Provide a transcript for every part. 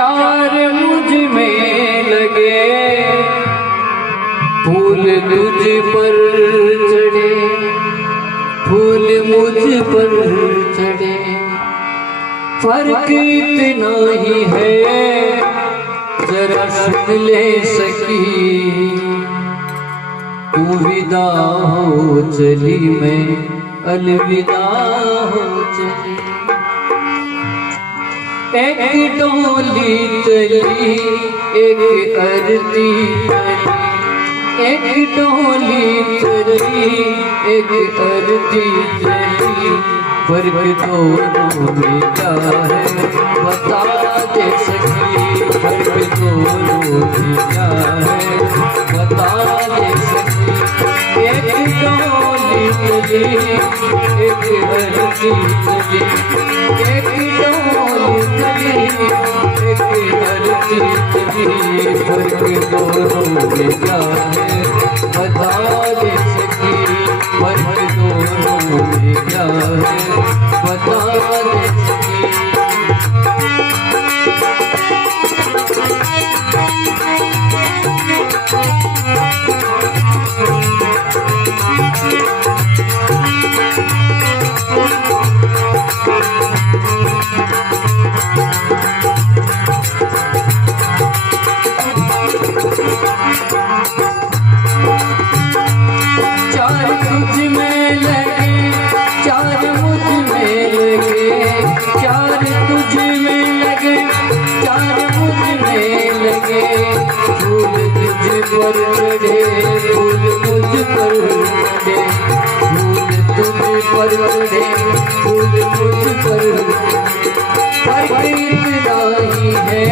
चार मुझ में लगे, फूल तुझ पर चढ़े, फूल मुझ पर चढ़े। फर्क इतना ही है, जरा सुन ले सकी। तू विदा हो चली, मैं अलविदा हो चली। एक डोली चली, एक अरती चली, एक डोली चली, एक अरती चली। फर्क दोनों में क्या है, बता दे सकी। फर्क दोनों में क्या है, बता दे सकी। एक डोली चली, एक अरती चली, एक डोली चली, एक अरती चली। फर्क दोनों में क्या है, बता दे सकी। फर्क दोनों में क्या है, बता दे सकी। पर चढ़े, फूल मुझ पर चढ़े, फूल तुझ पर चढ़े, फूल मुझ पर। फर्क इतना ही है,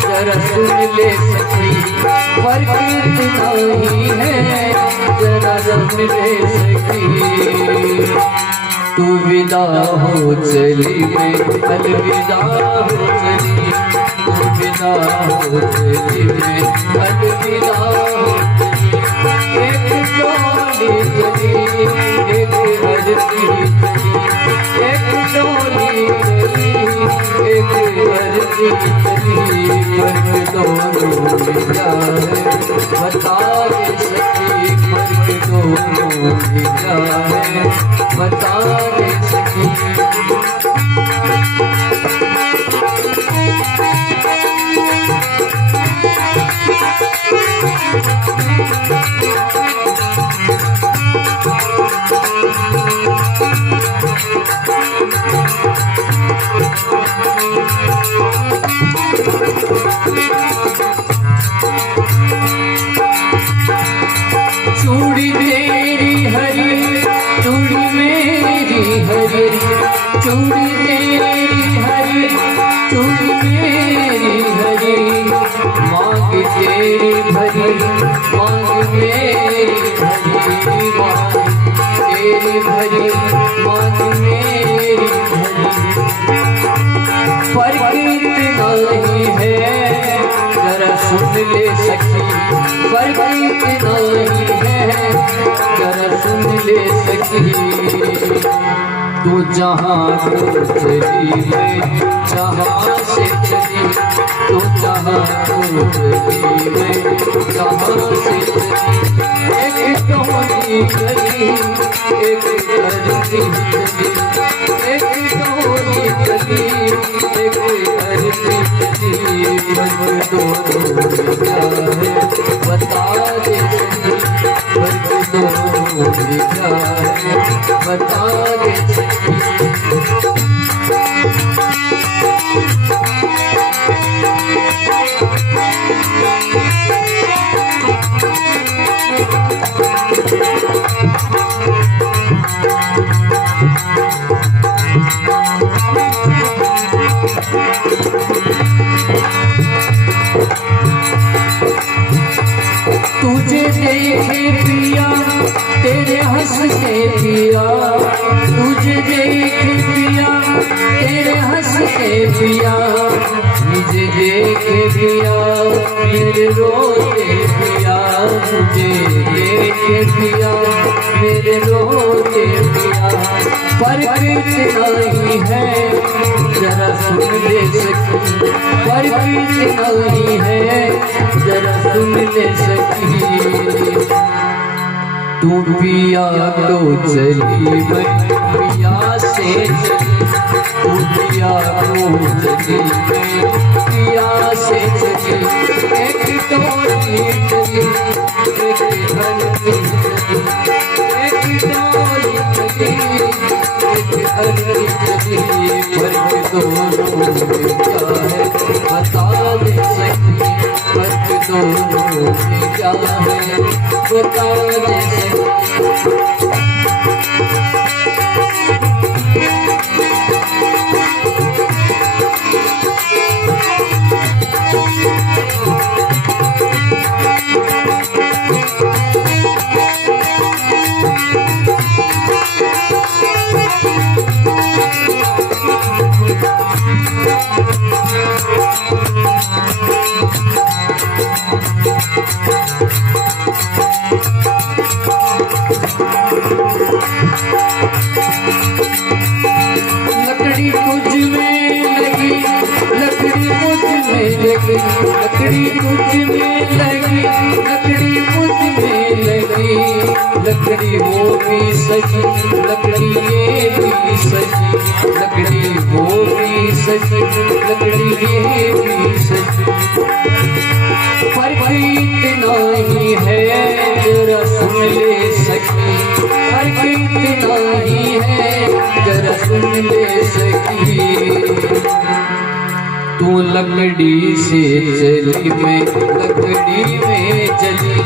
जरा सुन ले सकी। फर्क इतना ही है, जरा सुन ले सकी। तू विदा हो चली, मैं अलविदा हो चली। तू विदा हो चली, मैं अलविदा हो चली। एक डोली चली, एक अरती चली, एक डोली चली, एक अरती चली। फर्क दोनों में क्या है, बता दे सकी। फर्क दोनों में क्या है, बता दे सकी। चूड़ी तेरी हरी, चूड़ी मेरी हरी, चूड़ी तेरी हरी, चूड़ी मेरी हरी। मांग तेरी भरी, मांग मेरी भरी, मांग तेरी भरी, मांग मेरी भरी। फर्क इतना ही है, जरा सुन ले सकी। फर्क इतना ही है, जरा सुन ले सकी। तू जहाँ को चली, मैं जहाँ से चली। तू जहाँ को चली, मैं जहाँ से चली। एक डोली चली, एक अरती चली, एक डोली चली, एक अरती चली। फर्क दोनों में क्या है, बता दे सकी। फर्क दोनों में क्या है, बता दे सकी। तुझे देखे पिया, तेरे हंसते पिया। तुझे देखे पिया, तेरे हंसते पिया। मुझे देखे पिया, मेरे रोते पिया। तुझे देखे पिया, मेरे रोते पिया। फर्क इतना ही है, जरा सुन ले सकी। फर्क तू पिया को चली मैं पिया से चली, तू पिया को चली मैं पिया से चली। एक डोली चली एक हल्दी चली, एक डोली चली एक हल्दी चली। फर्क दोनों में क्या है बता दे सकी, फर्क दोनों में क्या है बता दे सकी। लकड़ी तुझ में लगी, लकड़ी मुझ में लगी, लकड़ी तुझ में लगी, लकड़ी मुझ में लगी। लकड़ी वो भी सजी, लकड़ी ये भी सजी, लकड़ी वो भी सजी, लकड़ी ये भी सजी। फर्क इतना ही है जरा सुन ले सकी, फर्क इतना ही है जरा सुन ले सकी। तू लकड़ी से चली मैं लकड़ी में चली,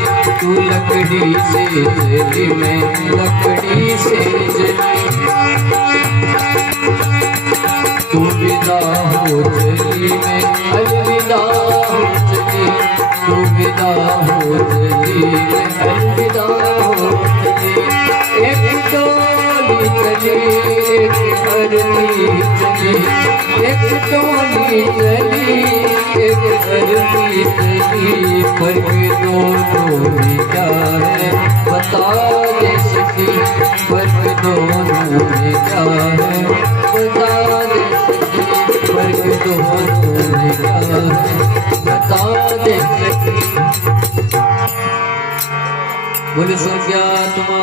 तू लकड़ी से चली मैं लकड़ी से चली। तू विदा हो चली मैं अलविदा हो चली, तू विदा हो चली मैं अलविदा हो चली। एक डोली चली एक हरनी चली, एक डोली चली एक हरनी चली। फर्क दोनों में क्या है बता दे सकी, फर्क दोनों में क्या है बता दे सकी, फर्क दोनों में क्या है बता दे सकी। बोले स्वर्गात्मा